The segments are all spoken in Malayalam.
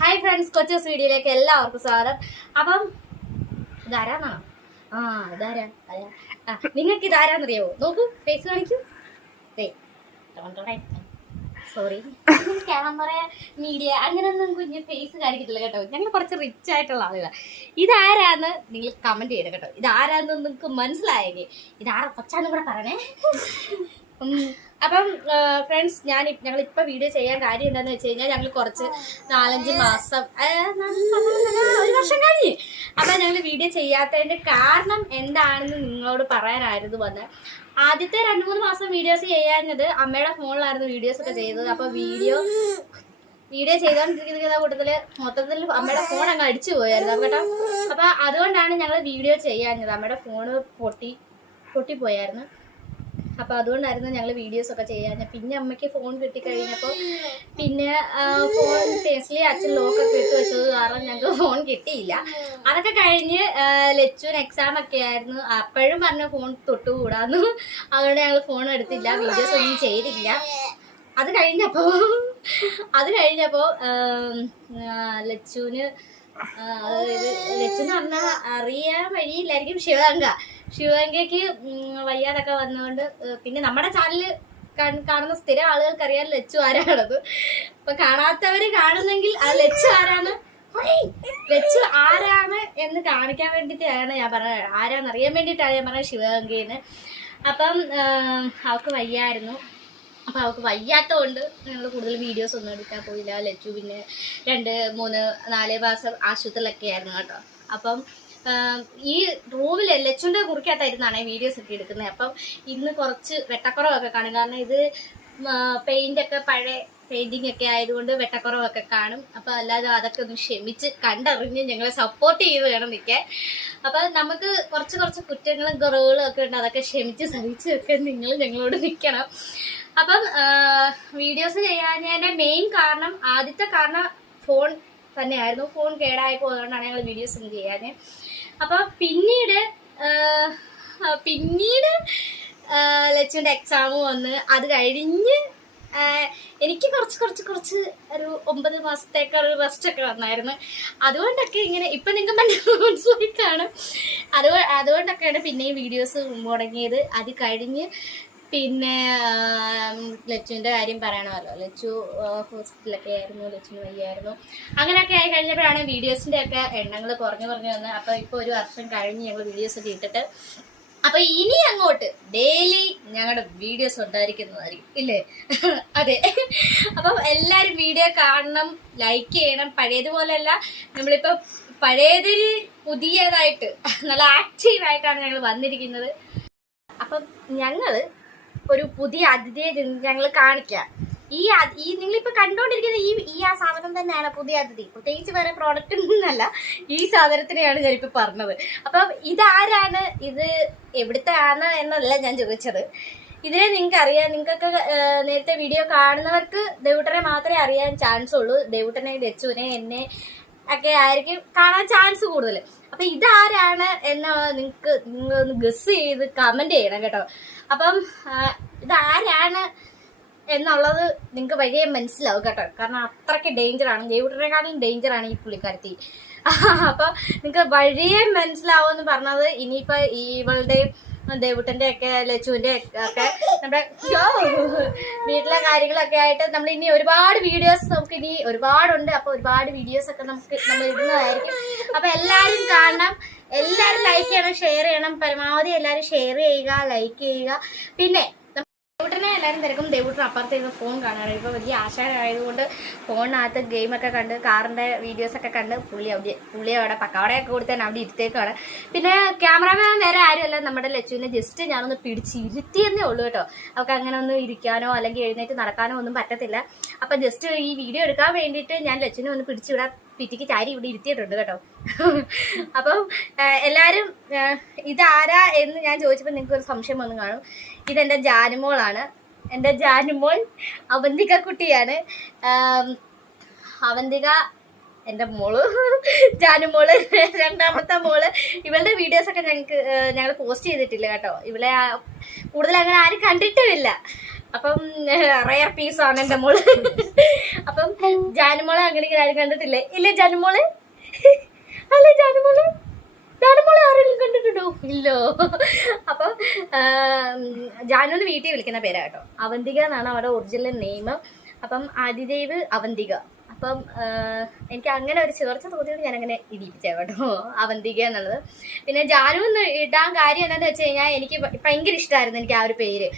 ഹായ് ഫ്രണ്ട്സ്, കൊച്ചസ് വീഡിയോയിലേക്ക് എല്ലാവർക്കും സ്വാഗതം. അപ്പം ഇതാരാന്നാണോ? ഇതാരാ നിങ്ങൾക്ക് ഇതാരാന്നറിയാവോ? നോക്കൂ, ഫേസ് കാണിക്കൂ. സോറി, ക്യാമറ മീഡിയ അങ്ങനെയൊന്നും കുഞ്ഞ് ഫേസ് കാണിക്കത്തില്ല കേട്ടോ. ഞങ്ങൾ കുറച്ച് റിച്ച് ആയിട്ടുള്ള ആളുകളാണ്. ഇതാരാന്ന് നിങ്ങൾ കമന്റ് ചെയ്ത് കേട്ടോ. ഇതാരാന്ന് നിങ്ങൾക്ക് മനസ്സിലായെങ്കിൽ ഇതാരാ കൊച്ചാന്നും കൂടെ പറയണേ. അപ്പം ഫ്രണ്ട്സ്, ഞങ്ങളിപ്പോൾ വീഡിയോ ചെയ്യാൻ കാര്യം എന്താണെന്ന് വെച്ച് കഴിഞ്ഞാൽ ഞങ്ങൾ കുറച്ച് 4-5 മാസം ഒരു വർഷം കഴിഞ്ഞ് അപ്പം ഞങ്ങൾ വീഡിയോ ചെയ്യാത്തതിൻ്റെ കാരണം എന്താണെന്ന് നിങ്ങളോട് പറയാനായിരുന്നു വന്നത്. ആദ്യത്തെ 2-3 മാസം വീഡിയോസ് ചെയ്യാഞ്ഞത് അമ്മയുടെ ഫോണിലായിരുന്നു വീഡിയോസ് ഒക്കെ ചെയ്തത്. അപ്പോൾ വീഡിയോ ചെയ്തുകൊണ്ടിരിക്കുന്ന കൂട്ടത്തിൽ മൊത്തത്തിൽ അമ്മയുടെ ഫോൺ അങ്ങ് അടിച്ചു പോയായിരുന്നു കേട്ടോ. അപ്പം അതുകൊണ്ടാണ് ഞങ്ങൾ വീഡിയോ ചെയ്യാഞ്ഞത്. അമ്മയുടെ ഫോണ് പൊട്ടിപ്പോയായിരുന്നു. അപ്പോൾ അതുകൊണ്ടായിരുന്നു ഞങ്ങൾ വീഡിയോസൊക്കെ ചെയ്യാൻ. പിന്നെ അമ്മയ്ക്ക് ഫോൺ കിട്ടിക്കഴിഞ്ഞപ്പോൾ പിന്നെ ഫോൺ പേഴ്സണലി അച്ഛൻ ലോക്കൊക്കെ ഇട്ട് വെച്ചത് കാരണം ഞങ്ങൾക്ക് ഫോൺ കിട്ടിയില്ല. അതൊക്കെ കഴിഞ്ഞ് ലച്ചുവിന് എക്സാം ഒക്കെ ആയിരുന്നു. അപ്പോഴും പറഞ്ഞ ഫോൺ തൊട്ടുകൂടാന്ന്. അതുകൊണ്ട് ഞങ്ങൾ ഫോൺ എടുത്തില്ല, വീഡിയോസ് ഒന്നും ചെയ്തില്ല. അത് കഴിഞ്ഞപ്പോൾ ലച്ചുവിന് ലച്ചെന്ന് പറഞ്ഞാൽ അറിയാൻ വഴിയില്ലായിരിക്കും. ശിവഗംഗയ്ക്ക് വയ്യാതൊക്കെ വന്നുകൊണ്ട് പിന്നെ നമ്മുടെ ചാനൽ കാണുന്ന സ്ഥിരം ആളുകൾക്കറിയാൻ ലച്ചു ആരാണത്. അപ്പൊ കാണാത്തവര് കാണുന്നെങ്കിൽ ആ ലച്ചു ആരാണ് എന്ന് കാണിക്കാൻ വേണ്ടിയിട്ടാണ് ഞാൻ പറഞ്ഞത്. ആരാന്നറിയാൻ വേണ്ടിയിട്ടാണ് ഞാൻ പറഞ്ഞത് ശിവഗംഗേന്ന്. അപ്പം അവൾക്ക് വയ്യായിരുന്നു. അപ്പം അവൾക്ക് വയ്യാത്തതുകൊണ്ട് ഞങ്ങൾ കൂടുതൽ വീഡിയോസ് ഒന്നും എടുക്കാൻ പോയില്ല. ലച്ചു പിന്നെ 2-3-4 മാസം ആശുപത്രിയിലൊക്കെ ആയിരുന്നു കേട്ടോ. അപ്പം ഈ റൂമിൽ ലച്ചുവിൻ്റെ മുറിക്കകത്തായിരുന്നാണ് വീഡിയോസ് ഒക്കെ എടുക്കുന്നത്. അപ്പം ഇന്ന് കുറച്ച് വെട്ടക്കുറവൊക്കെ കാണും. കാരണം ഇത് പെയിൻ്റൊക്കെ പഴയ പെയിൻറ്റിങ് ഒക്കെ ആയതുകൊണ്ട് വെട്ടക്കുറവൊക്കെ കാണും. അപ്പം അല്ലാതെ അതൊക്കെ ഒന്ന് ക്ഷമിച്ച് കണ്ടറിഞ്ഞ് ഞങ്ങളെ സപ്പോർട്ട് ചെയ്ത് വേണം നിൽക്കാൻ. അപ്പം നമുക്ക് കുറച്ച് കുറ്റങ്ങളും കുറവുകളും ഒക്കെ ഉണ്ട്. അതൊക്കെ ക്ഷമിച്ച് സഹിച്ച് വെക്കാൻ നിങ്ങൾ ഞങ്ങളോട് നിൽക്കണം. അപ്പം വീഡിയോസ് ചെയ്യാഞ്ഞതിൻ്റെ മെയിൻ കാരണം, ആദ്യത്തെ കാരണം ഫോൺ തന്നെയായിരുന്നു. ഫോൺ കേടായപ്പോൾ അതുകൊണ്ടാണ് ഞങ്ങൾ വീഡിയോസ് ഒന്നും ചെയ്യാൻ. അപ്പോൾ പിന്നീട് ലച്ചുവിൻ്റെ എക്സാം വന്ന് അത് കഴിഞ്ഞ് എനിക്ക് കുറച്ച് ഒരു 9 മാസത്തേക്ക് ഒരു റെസ്റ്റൊക്കെ വന്നായിരുന്നു. അതുകൊണ്ടൊക്കെ ഇങ്ങനെ ഇപ്പം നിങ്ങൾക്ക് മനസ്സിലായി കാണും. അതുകൊണ്ടൊക്കെയാണ് പിന്നെയും വീഡിയോസ് മുടങ്ങിയത്. അത് കഴിഞ്ഞ് പിന്നെ ലച്ചുവിൻ്റെ കാര്യം പറയണമല്ലോ. ലച്ചു ഹോസ്പിറ്റലൊക്കെ ആയിരുന്നു, ലച്ചുവിന് വയ്യായിരുന്നു. അങ്ങനെയൊക്കെ ആയി കഴിഞ്ഞപ്പോഴാണ് വീഡിയോസിൻ്റെ ഒക്കെ എണ്ണങ്ങൾ കുറഞ്ഞു വന്നത്. അപ്പോൾ ഇപ്പോൾ 1 വർഷം കഴിഞ്ഞ് ഞങ്ങൾ വീഡിയോസ് ഒക്കെ ഇട്ടിട്ട് അപ്പോൾ ഇനി അങ്ങോട്ട് ഡെയിലി ഞങ്ങളുടെ വീഡിയോസ് ഉണ്ടായിരിക്കുന്നതായിരിക്കും, ഇല്ലേ? അതെ. അപ്പം എല്ലാവരും വീഡിയോ കാണണം, ലൈക്ക് ചെയ്യണം. പഴയതുപോലെയല്ല, നമ്മളിപ്പോൾ പഴയതിൽ പുതിയതായിട്ട് നല്ല ആക്റ്റീവായിട്ടാണ് ഞങ്ങൾ വന്നിരിക്കുന്നത്. അപ്പം ഞങ്ങൾ ഒരു പുതിയ അതിഥിയെ ഞങ്ങൾ കാണിക്കാം. ഈ നിങ്ങളിപ്പോൾ കണ്ടുകൊണ്ടിരിക്കുന്ന ഈ ആ സാധനം തന്നെയാണ് പുതിയ അതിഥി. പ്രത്യേകിച്ച് വേറെ പ്രോഡക്റ്റ് ഒന്നുമല്ല, ഈ സാധനത്തിനെയാണ് ഞാനിപ്പോൾ പറഞ്ഞത്. അപ്പം ഇതാരാണ്, ഇത് എവിടുത്തെ ആണ് എന്നല്ല ഞാൻ ചോദിച്ചത്. ഇതിനെ നിങ്ങൾക്ക് അറിയാം. നിങ്ങൾക്കൊക്കെ നേരത്തെ വീഡിയോ കാണുന്നവർക്ക് ദേവുട്ടനെ മാത്രമേ അറിയാൻ ചാൻസ് ഉള്ളൂ. ദേവുട്ടനെ, ലച്ചുവിനെ, എന്നെ ഒക്കെ ആയിരിക്കും കാണാൻ ചാൻസ് കൂടുതൽ. അപ്പം ഇതാരാണ് നിങ്ങളൊന്ന് ഗസ് ചെയ്ത് കമന്റ് ചെയ്യണം കേട്ടോ. അപ്പം ഇതാരാണ് എന്നുള്ളത് നിങ്ങൾക്ക് വഴിയെ മനസ്സിലാവും കേട്ടോ. കാരണം അത്രയ്ക്ക് ഡേഞ്ചറാണ്, ദേവുട്ടനെക്കാളും ഡേഞ്ചറാണ് ഈ പുള്ളിക്കാരത്തി. അപ്പം നിങ്ങൾക്ക് വഴിയെ മനസ്സിലാവുമെന്ന് പറഞ്ഞത്. ഇനിയിപ്പോൾ ഇവളുടെയും ദേവുട്ടൻ്റെ ഒക്കെ ലച്ചുവിൻ്റെ ഒക്കെ നമ്മുടെ വീട്ടിലെ കാര്യങ്ങളൊക്കെ ആയിട്ട് നമ്മൾ ഇനി ഒരുപാട് വീഡിയോസ് നമുക്ക് ഇനി ഒരുപാടുണ്ട്. അപ്പോൾ ഒരുപാട് വീഡിയോസൊക്കെ നമ്മൾ ഇടുന്നതായിരിക്കും. അപ്പോൾ എല്ലാവരും കാണണം, എല്ലാവരും ലൈക്ക് ചെയ്യണം, ഷെയർ ചെയ്യണം. പരമാവധി എല്ലാവരും ഷെയർ ചെയ്യുക, ലൈക്ക് ചെയ്യുക. പിന്നെ ദേവുട്ടനെ എല്ലാവരും തിരക്കും. ദേവുട്ടൻ അപ്പുറത്ത് ഇരുന്ന് ഫോൺ കാണാറ്. ഇപ്പോൾ വലിയ ആശാനായതുകൊണ്ട് ഫോണിനകത്ത് ഗെയിമൊക്കെ കണ്ട് കാറിൻ്റെ വീഡിയോസൊക്കെ കണ്ട് പുള്ളി അവിടെ പക്കാവടയൊക്കെ കൊടുത്താൽ അവിടെ ഇരുത്തേക്കാണ്. പിന്നെ ക്യാമറാമാൻ വേറെ ആരുമല്ല, നമ്മുടെ ലച്ചുവിനെ ജസ്റ്റ് ഞാനൊന്ന് പിടിച്ചിരുത്തിയെന്നേ ഉള്ളൂ കേട്ടോ. അവർക്ക് അങ്ങനെ ഒന്നും ഇരിക്കാനോ അല്ലെങ്കിൽ എഴുന്നേറ്റ് നടക്കാനോ ഒന്നും പറ്റത്തില്ല. അപ്പം ജസ്റ്റ് ഈ വീഡിയോ എടുക്കാൻ വേണ്ടിയിട്ട് ഞാൻ ലച്ചുവിനെ ഒന്ന് പിടിച്ചിവിടെ പിറ്റിക്ക് ചാരി ഇവിടെ ഇരുത്തിയിട്ടുണ്ട് കേട്ടോ. അപ്പം എല്ലാവരും ഇതാരാ എന്ന് ഞാൻ ചോദിച്ചപ്പോൾ നിങ്ങൾക്കൊരു സംശയം വന്നു കാണും. ഇതെൻ്റെ ജാനുമോളാണ്. എൻ്റെ ജാനുമോൾ അവന്തിക കുട്ടിയാണ്. അവന്തിക എൻ്റെ മോള്, ജാനുമോള് 2ാമത്തെ മോള്. ഇവളുടെ വീഡിയോസൊക്കെ ഞങ്ങൾ പോസ്റ്റ് ചെയ്തിട്ടില്ല കേട്ടോ. ഇവളെ കൂടുതൽ അങ്ങനെ ആരും കണ്ടിട്ടുമില്ല. അപ്പം റയർ പീസാണ് എൻ്റെ മോള്. അപ്പം ജാനുമോളെ അങ്ങനെ ആരും കണ്ടിട്ടില്ലേ? ഇല്ലേ ജാനുമോള്? അല്ലേ ജാനുമോള് ആരെങ്കിലും കണ്ടിട്ടുണ്ടോ? ഇല്ലോ. അപ്പം ജാനുവിന് വീട്ടിൽ വിളിക്കുന്ന പേരാ കേട്ടോ. അവന്തിക എന്നാണ് അവിടെ ഒറിജിനൽ നെയിം. അപ്പം ആദിദേവ് അവന്തിക. അപ്പം എനിക്ക് അങ്ങനെ ഒരു ചേർച്ച തോന്നിയോണ്ട് ഞാൻ അങ്ങനെ ഇടിപ്പിച്ച കേട്ടോ അവന്തിക എന്നുള്ളത്. പിന്നെ ജാനു എന്ന് ഇടാൻ കാര്യം എന്താണെന്ന് വെച്ച് കഴിഞ്ഞാൽ എനിക്ക് ഭയങ്കര ഇഷ്ടമായിരുന്നു എനിക്ക് ആ ഒരു പേര്.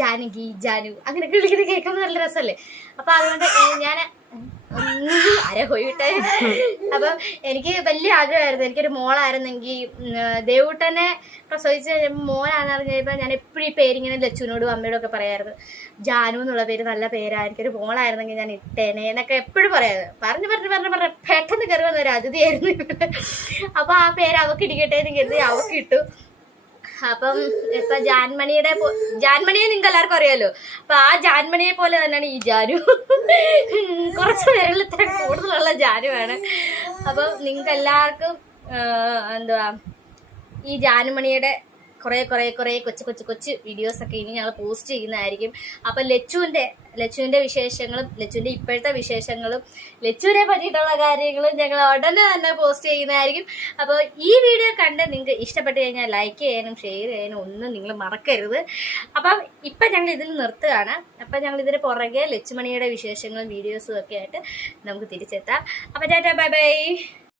ജാനകി, ജാനു അങ്ങനെയൊക്കെ വിളിക്കുന്നത് കേൾക്കാൻ നല്ല രസമല്ലേ? അപ്പൊ അതുകൊണ്ട് ഞാൻ ആരെ പോയിട്ടെ. അപ്പം എനിക്ക് വലിയ ആഗ്രഹമായിരുന്നു എനിക്കൊരു മോളായിരുന്നെങ്കിൽ. ദേവൂട്ടനെ പ്രസവിച്ച് കഴിയുമ്പോൾ മോനാണെന്ന് അറിഞ്ഞപ്പോൾ ഞാൻ എപ്പോഴും ഈ പേരിങ്ങനെ ലച്ചുവിനോടും അമ്മയോടും ഒക്കെ പറയായിരുന്നു. ജാനു എന്നുള്ള പേര് നല്ല പേരാണ്, എനിക്കൊരു മോളായിരുന്നെങ്കിൽ ഞാൻ ഇട്ടേനെ എന്നൊക്കെ എപ്പോഴും പറയാറ്. പറഞ്ഞു പെട്ടെന്ന് കയറി വന്ന ഒരു അതിഥിയായിരുന്നു. അപ്പൊ ആ പേര് അവക്ക് ഇടിക്കട്ടെ എന്ന് കരുതി അവക്ക് ഇട്ടു. അപ്പം ഇപ്പൊ ജാൻമണിയെ നിങ്ങൾക്ക് എല്ലാവർക്കും അറിയാലോ. അപ്പൊ ആ ജാൻമണിയെ പോലെ തന്നെയാണ് ഈ ജാനു. കുറച്ച് പേരിൽ ഇത്ര കൂടുതലുള്ള ജാനുവാണ്. അപ്പം നിങ്ങൾക്ക് എല്ലാവർക്കും എന്തുവാ ഈ ജാനുമണിയുടെ കുറേ കൊച്ചു വീഡിയോസൊക്കെ ഇനി ഞങ്ങൾ പോസ്റ്റ് ചെയ്യുന്നതായിരിക്കും. അപ്പം ലച്ചുവിൻ്റെ വിശേഷങ്ങളും ലച്ചുവിൻ്റെ ഇപ്പോഴത്തെ വിശേഷങ്ങളും ലച്ചുവിനെ പറ്റിയിട്ടുള്ള കാര്യങ്ങളും ഞങ്ങൾ ഉടനെ തന്നെ പോസ്റ്റ് ചെയ്യുന്നതായിരിക്കും. അപ്പോൾ ഈ വീഡിയോ കണ്ട് നിങ്ങൾക്ക് ഇഷ്ടപ്പെട്ട് കഴിഞ്ഞാൽ ലൈക്ക് ചെയ്യാനും ഷെയർ ചെയ്യാനും ഒന്നും നിങ്ങൾ മറക്കരുത്. അപ്പം ഇപ്പം ഞങ്ങൾ ഇതിൽ നിർത്തുകയാണ്. അപ്പം ഞങ്ങൾ ഇതിന് പുറകെ ലച്ചുമണിയുടെ വിശേഷങ്ങളും വീഡിയോസും ഒക്കെ ആയിട്ട് നമുക്ക് തിരിച്ചെത്താം. അപ്പം ടാറ്റാ ബൈ ബൈ.